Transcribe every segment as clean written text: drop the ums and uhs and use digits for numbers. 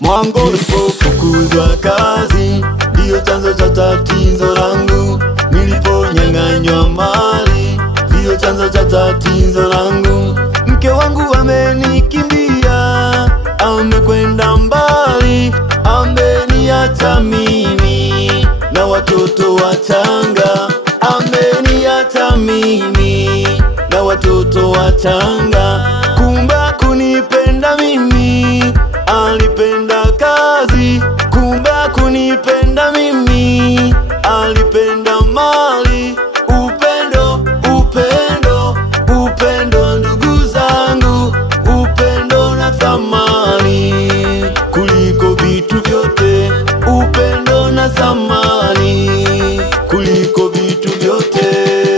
Mwangu nilipofukuzwa kazi, ndiyo chanzo cha tatizo langu. Niliponyang'anywa mali, ndiyo chanzo cha tatizo langu. Mke wangu amenikimbia, amekwenda mbali, ameniacha mimi na watoto wachanga. Ameniacha mimi na watoto wachanga. Kumbe kunipenda mimi, alipenda kazi. Kumbe kunipenda mimi, alipenda mali. Upendo, upendo, upendo ndugu zangu, upendo na thamani kuliko vitu vyote. Upendo na thamani kuliko vitu vyote.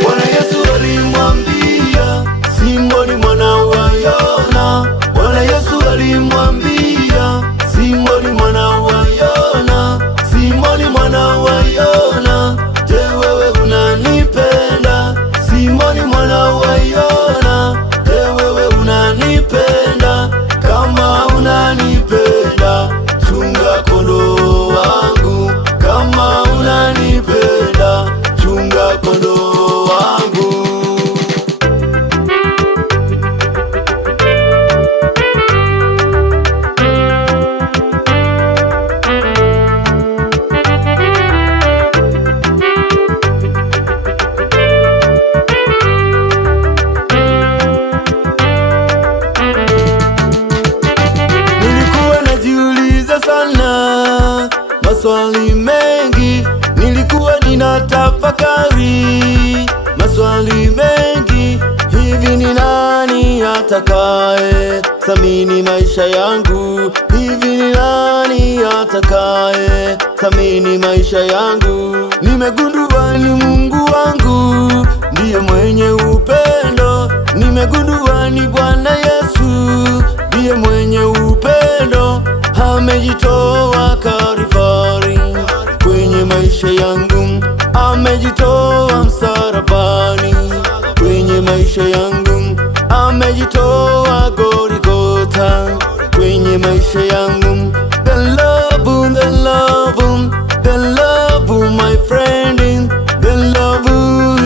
Bwana Yesu alimwambia Simoni mwana wa Yona. Bwana Yesu alimwambia Simoni mwana wa Yona. Simoni mwana wa Yona, je, wewe unanipenda? Simoni mwana wa Yona, je, wewe unanipenda? Kama unanipenda, chunga kondoo wangu. Kama unanipenda, chunga kondoo wangu. Maswali mengi nilikuwa ninatafakari, maswali mengi. Hivi ni nani atakaye thamini maisha yangu? Hivi ni nani atakaye thamini maisha yangu? Nimegundua ni Mungu wangu ndiye mwenye upendo. Nimegundua ni Bwana Yesu ndiye mwenye upendo. Amejitoa Kalvari kwenye maisha yangu. Amejitoa msalabani kwenye maisha yangu. Amejitoa Golgotha kwenye maisha yangu. The love, the love, the love, my friend, the love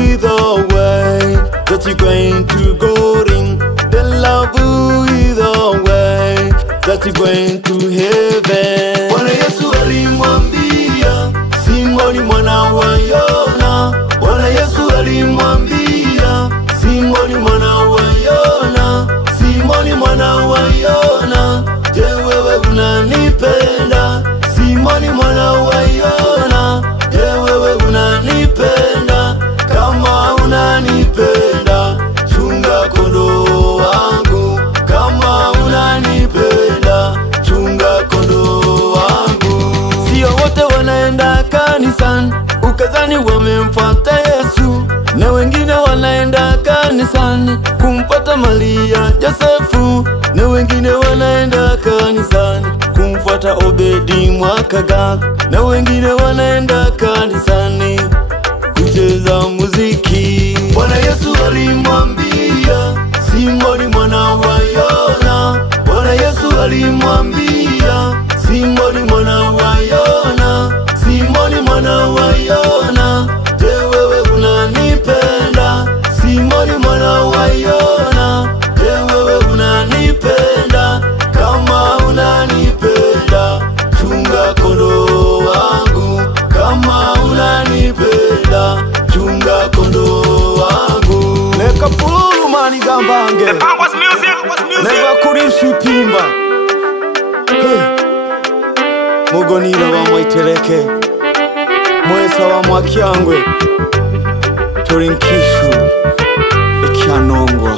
is the way that you're going to go in. The love is the way that you're going to heaven. Bwana Yesu alimwambia Simoni mwana wa Yona. Bwana Yesu alimwambia Simoni mwana wa Yona. Simoni mwana wa Yona, je, wewe unanipenda? Simoni mwana wa Yona, je, wewe unanipenda? Kama unanipenda, chunga kondoo wangu. Kama unanipenda, chunga kondoo wangu. Sio wote wanaenda kanisani ukazani wamemfuata Yesu, na wengine wanaenda kanisani kumfuata Maria Josefu, na wengine wanaenda kanisani kumfuata Obedi Mwakaga, na wengine wanaenda kanisani kucheza muziki. Bwana Yesu alimwambia Simoni mwana wa Yona. Bwana Yesu alimwambia Simoni mwana wa Yona. Simoni mwana wa Yona, je, wewe unanipenda? Simoni mwana wa Yona, je, wewe unanipenda? Kama unanipenda, chunga kondoo wangu. Kama unanipenda, chunga kondoo wangu. Leka pulu mani gambange neva kurishi pimba. Mugonira wa mwaitereke mwesa wa mwakyangwe turinkishu ekyanongwa.